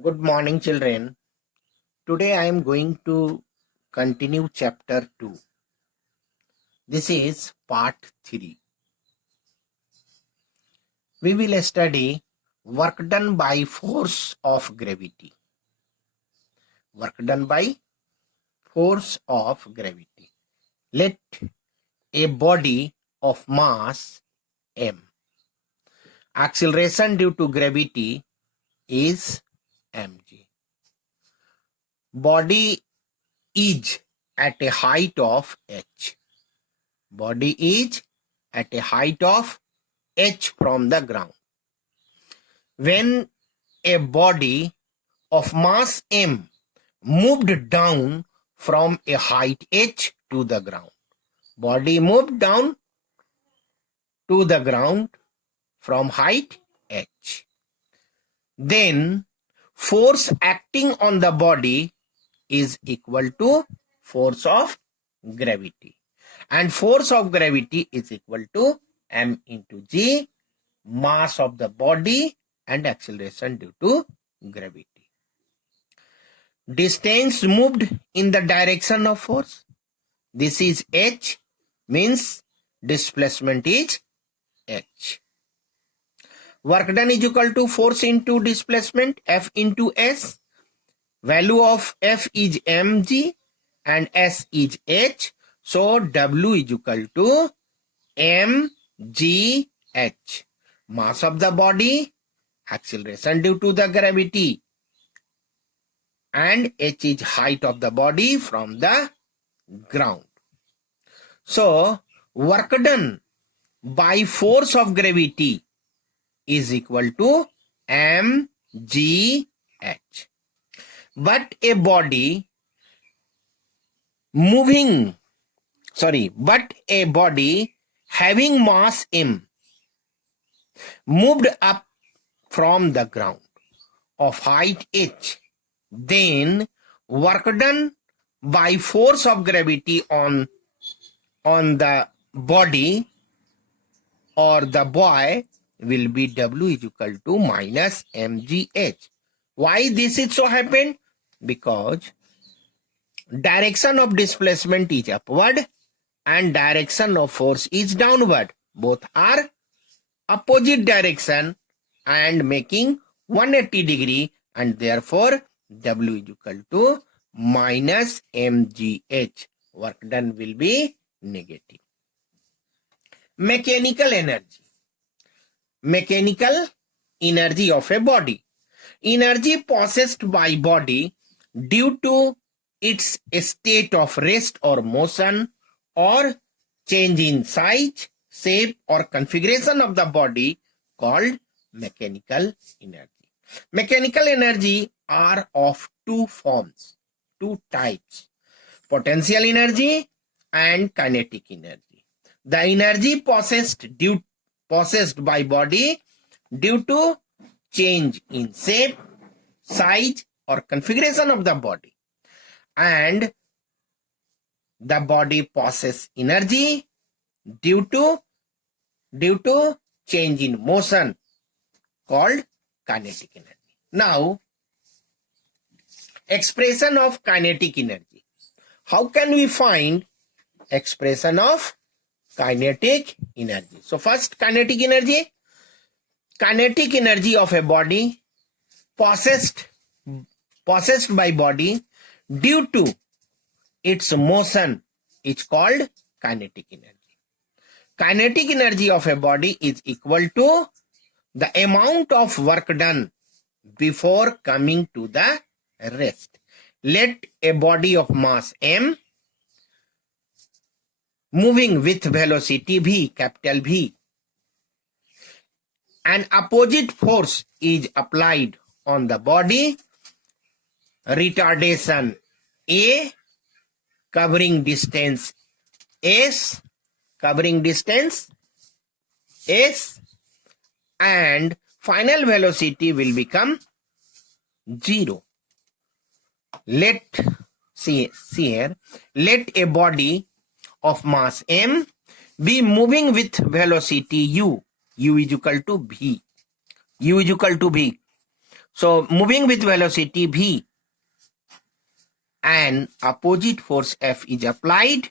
Good morning, children. Today I am going to continue chapter 2. This is part 3. We will study work done by force of gravity. Work done by force of gravity. Let a body of mass m. Acceleration due to gravity is mg. Body is at a height of h. Body is at a height of h from the ground. When a body of mass m moved down from a height h to the ground. Body moved down to the ground from height h. Then force acting on the body is equal to force of gravity. And force of gravity is equal to m into g, mass of the body and acceleration due to gravity. Distance moved in the direction of force. This is h, means displacement is h. Work done is equal to force into displacement, F into S. Value of F is mg and S is h. So W is equal to mgh. Mass of the body, acceleration due to the gravity, and h is height of the body from the ground. So work done by force of gravity is equal to mgh. But a body having mass m moved up from the ground of height h, then work done by force of gravity on the body or the boy will be W is equal to minus mgh. Why this is so happened? Because direction of displacement is upward and direction of force is downward. Both are opposite direction and making 180 degree, and therefore W is equal to minus mgh. Work done will be negative. Mechanical energy. Mechanical energy of a body. Energy possessed by body due to its state of rest or motion or change in size, shape or configuration of the body called mechanical energy. Mechanical energy are of two forms, two types: potential energy and kinetic energy. The energy possessed by body due to change in shape, size or configuration of the body, and the body possesses energy due to change in motion called kinetic energy. Now, expression of kinetic energy. How can we find expression of kinetic energy? So first, kinetic energy. Kinetic energy of a body possessed by body due to its motion is called kinetic energy. Kinetic energy of a body is equal to the amount of work done before coming to the rest. Let a body of mass m moving with velocity v, capital V, an opposite force is applied on the body, retardation A, covering distance S, and final velocity will become 0. Let a body of mass m be moving with velocity u is equal to v. So moving with velocity v and opposite force F is applied,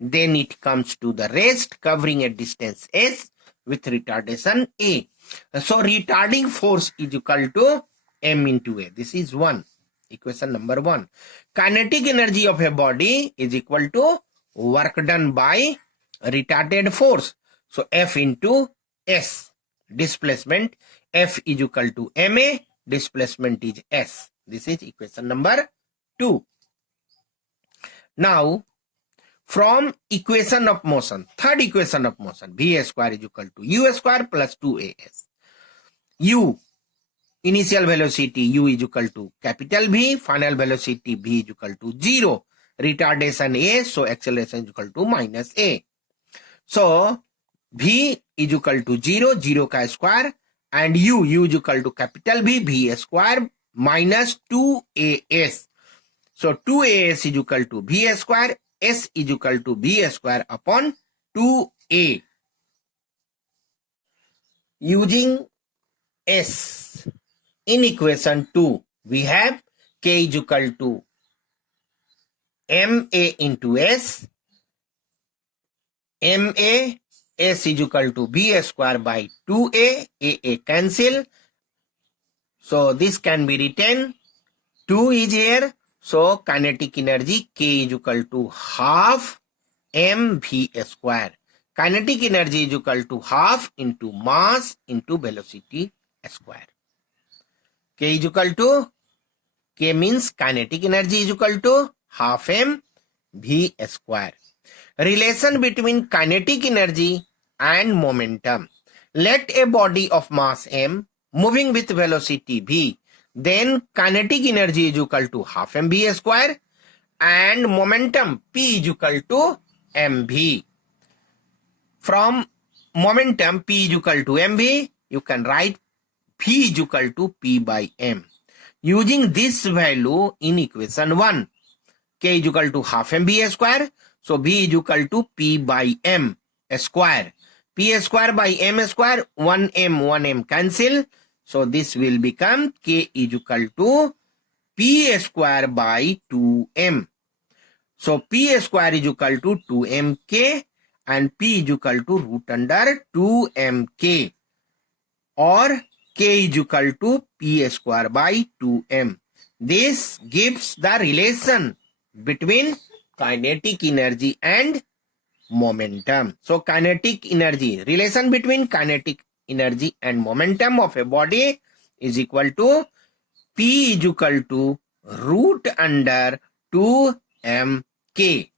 then it comes to the rest covering a distance s with retardation a. So retarding force is equal to m into a. This is one. Equation number 1. Kinetic energy of a body is equal to work done by retarded force. So F into S. Displacement F is equal to ma. Displacement is S. This is equation number 2. Now, from equation of motion, third equation of motion, v square is equal to u square plus 2as. U, initial velocity u is equal to capital V, final velocity v is equal to 0, retardation a, so acceleration is equal to minus a. So, v is equal to 0, 0 ka square, and u is equal to capital V, v square minus 2as. So 2as is equal to v square, s is equal to v square upon 2a. Using s in equation 2, we have k is equal to ma into s, ma, s is equal to v square by 2a, a cancel. So this can be written, 2 is here. So kinetic energy K is equal to half mv square. Kinetic energy is equal to half into mass into velocity square. K is equal to, K means kinetic energy is equal to half mv square. Relation between kinetic energy and momentum. Let a body of mass m moving with velocity v, then kinetic energy is equal to half mv square and momentum p is equal to mv. From momentum p is equal to mv, you can write v is equal to p by m. Using this value in equation 1, k is equal to half mv square, so v is equal to p by m square. P square by m square, 1m cancel. So this will become k is equal to p square by 2m. So p square is equal to 2mk and p is equal to root under 2mk, or k is equal to p square by 2m. This gives the relation between kinetic energy and momentum. So kinetic energy, relation between kinetic energy and momentum of a body is equal to P is equal to root under 2mk.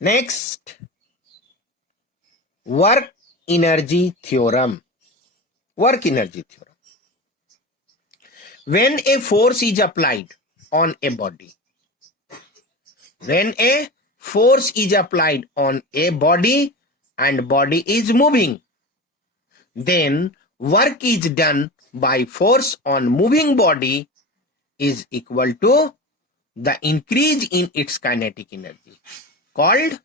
Next, work energy theorem. Work energy theorem. When a force is applied on a body, when a force is applied on a body and body is moving, then work is done by force on moving body is equal to the increase in its kinetic energy, called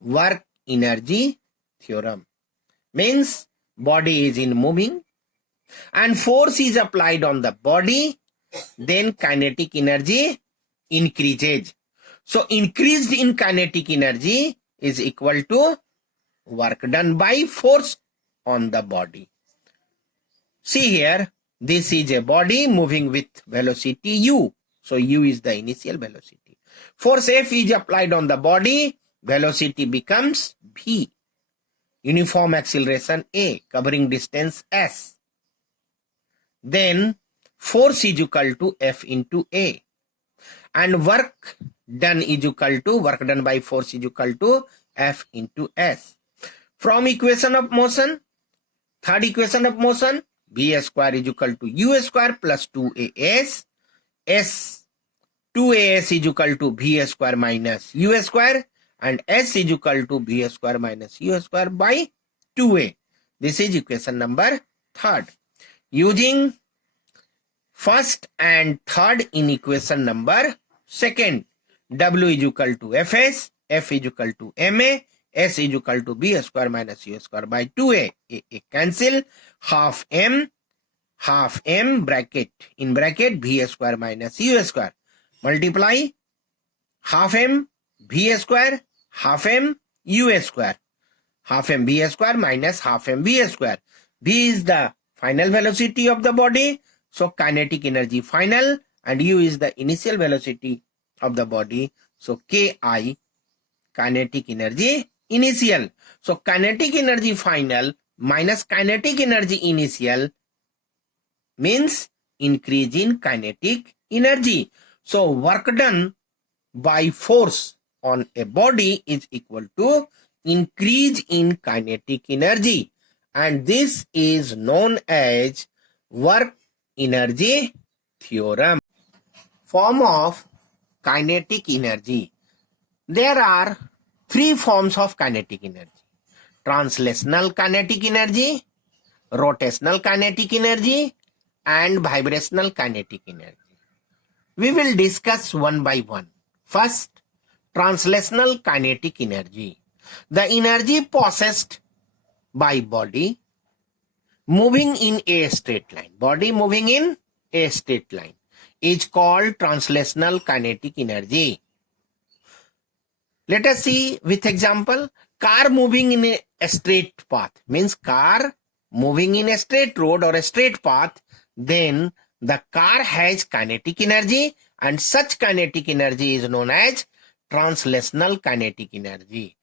work energy theorem. Means body is in moving and force is applied on the body, then kinetic energy increases. So increased in kinetic energy is equal to work done by force on the body. See here, this is a body moving with velocity u. So u is the initial velocity. Force F is applied on the body, velocity becomes v. Uniform acceleration a, covering distance s. Then force is equal to F into a. And work done is equal to, work done by force is equal to F into s. From equation of motion, third equation of motion, v square is equal to u square plus 2as. S, 2as is equal to v square minus u square, and s is equal to v square minus u square by 2a. This is equation number third. Using first and third in equation number second, w is equal to fs, f is equal to ma, S is equal to B square minus U square by 2A. A cancel. Half M bracket, in bracket V square minus U square. Multiply half M V square, half M U square. Half M V square minus half M V square. V is the final velocity of the body. So kinetic energy final, and U is the initial velocity of the body. So Ki, kinetic energy initial. So kinetic energy final minus kinetic energy initial means increase in kinetic energy. So work done by force on a body is equal to increase in kinetic energy, and this is known as work energy theorem. Form of kinetic energy. There are three forms of kinetic energy: translational kinetic energy, rotational kinetic energy, and vibrational kinetic energy. We will discuss one by one. First, translational kinetic energy. The energy possessed by body moving in a straight line. Body moving in a straight line is called translational kinetic energy. Let us see with example. Car moving in a straight path means car moving in a straight road or a straight path, then the car has kinetic energy, and such kinetic energy is known as translational kinetic energy.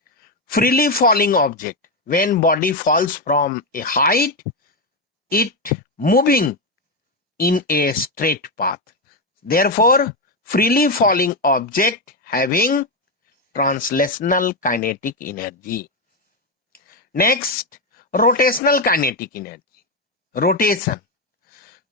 Freely falling object, when body falls from a height, it moving in a straight path. Therefore, freely falling object having translational kinetic energy. Next, rotational kinetic energy. Rotation.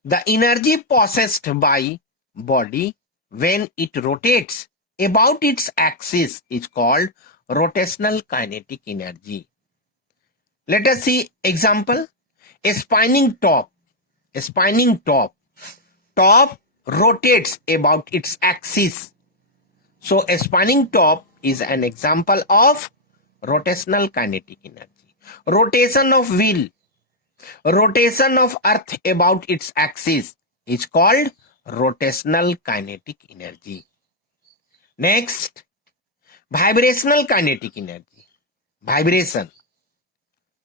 The energy possessed by body when it rotates about its axis is called rotational kinetic energy. Let us see example. A spinning top. A spinning top. Top rotates about its axis. So a spinning top is an example of rotational kinetic energy. Rotation of wheel. Rotation of earth about its axis is called rotational kinetic energy. Next, vibrational kinetic energy. Vibration.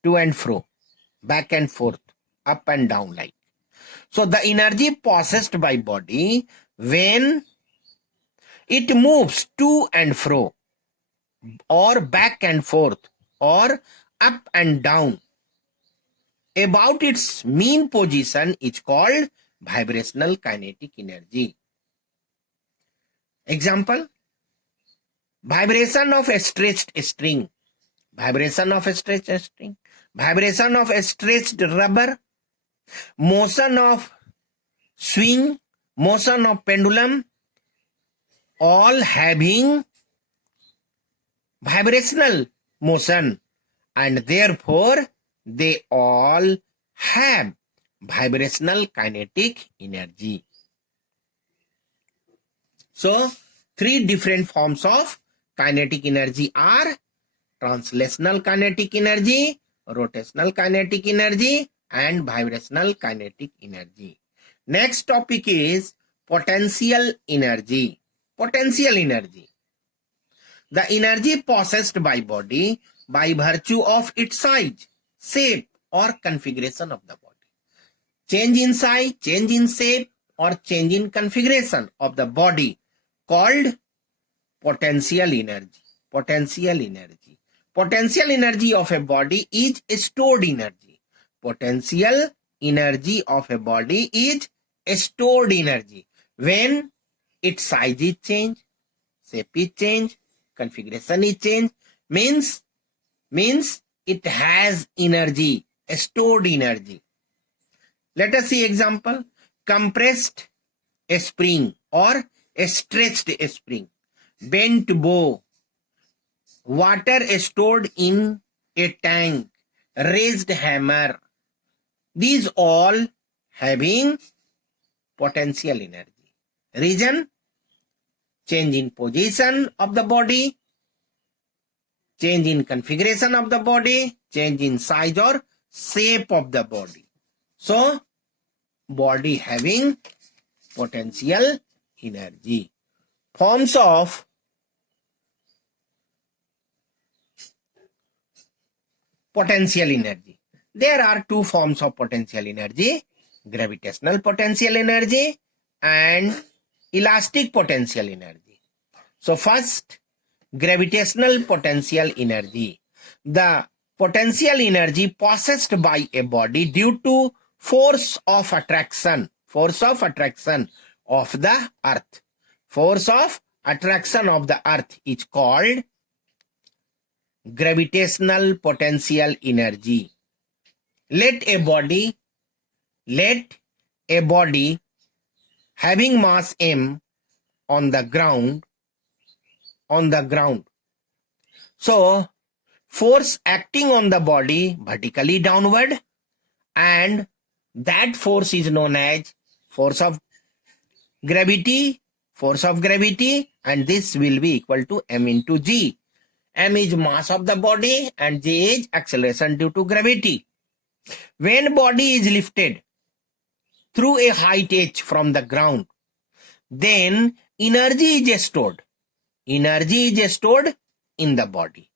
To and fro, back and forth, up and down like. So the energy possessed by body when it moves to and fro or back and forth or up and down about its mean position is called vibrational kinetic energy. Example, vibration of a stretched string, vibration of a stretched string, vibration of a stretched rubber, motion of swing, motion of pendulum, all having vibrational motion, and therefore they all have vibrational kinetic energy. So, three different forms of kinetic energy are translational kinetic energy, rotational kinetic energy, and vibrational kinetic energy. Next topic is potential energy. Potential energy. The energy possessed by body by virtue of its size, shape, or configuration of the body. Change in size, change in shape, or change in configuration of the body called potential energy. Potential energy. Potential energy of a body is stored energy. Potential energy of a body is stored energy when its size is changed, shape is changed, configuration is changed, means it has energy, stored energy. Let us see example. Compressed spring or a stretched spring, bent bow, water stored in a tank, raised hammer. These all having potential energy. Reason, change in position of the body, change in configuration of the body, change in size or shape of the body. So, body having potential energy. Forms of potential energy. There are two forms of potential energy: gravitational potential energy and elastic potential energy. So first, gravitational potential energy. The potential energy possessed by a body due to force of attraction of the earth. Force of attraction of the earth is called gravitational potential energy. Let a body having mass m on the ground. So force acting on the body vertically downward, and that force is known as force of gravity, and this will be equal to m into g. M is mass of the body and g is acceleration due to gravity. When body is lifted through a height h from the ground, then energy is stored. Energy is stored in the body.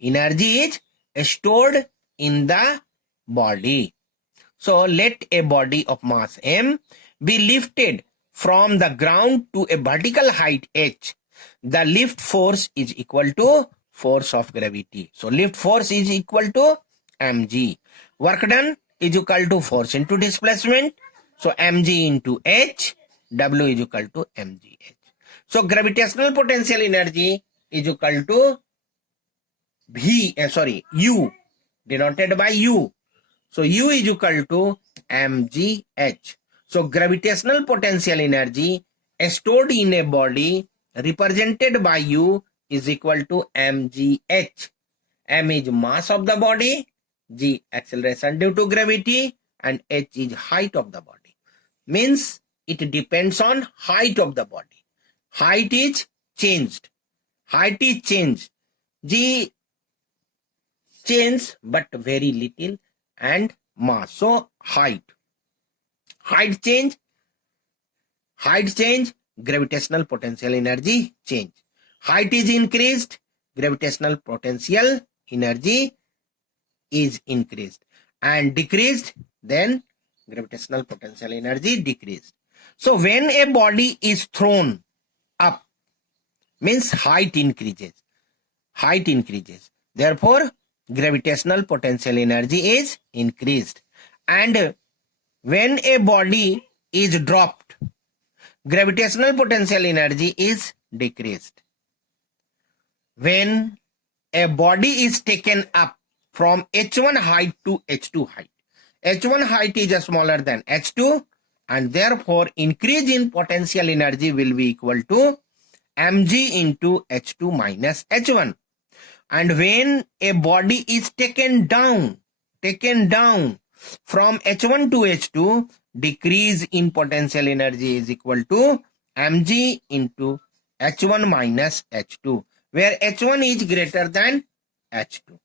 Energy is stored in the body. So let a body of mass m be lifted from the ground to a vertical height h. The lift force is equal to force of gravity. So lift force is equal to mg. Work done is equal to force into displacement. So mg into h. W is equal to mgh. So gravitational potential energy is equal to U, denoted by U. So U is equal to mgh. So gravitational potential energy stored in a body represented by U is equal to mgh. M is mass of the body, g acceleration due to gravity, and h is height of the body. Means it depends on height of the body. Height is changed. G change but very little, and mass. So height change, gravitational potential energy change. Height is increased, gravitational potential energy is increased, and decreased, then gravitational potential energy decreased. So when a body is thrown up, means height increases. Therefore, gravitational potential energy is increased. And when a body is dropped, gravitational potential energy is decreased. When a body is taken up from h1 height to h2 height, h1 height is smaller than h2, and therefore increase in potential energy will be equal to mg into h2 minus h1. And when a body is taken down from h1 to h2, decrease in potential energy is equal to mg into h1 minus h2, where h1 is greater than h2.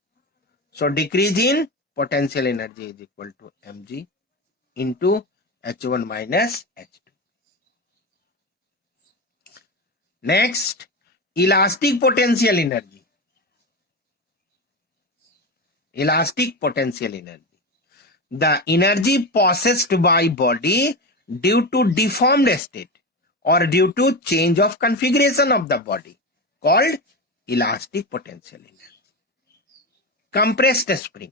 So decrease in potential energy is equal to mg into h1 minus h2. Next, elastic potential energy. The energy possessed by body due to deformed state or due to change of configuration of the body, called elastic potential energy. Compressed spring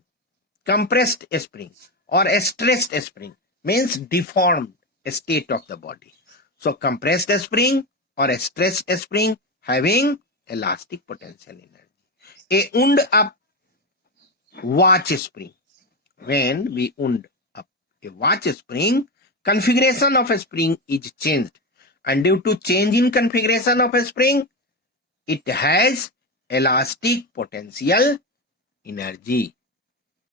or a stressed spring means deformed state of the body. So compressed spring or a stressed spring having elastic potential energy. A wound up watch spring. When we wound up a watch spring, configuration of a spring is changed, and due to change in configuration of a spring, it has elastic potential energy.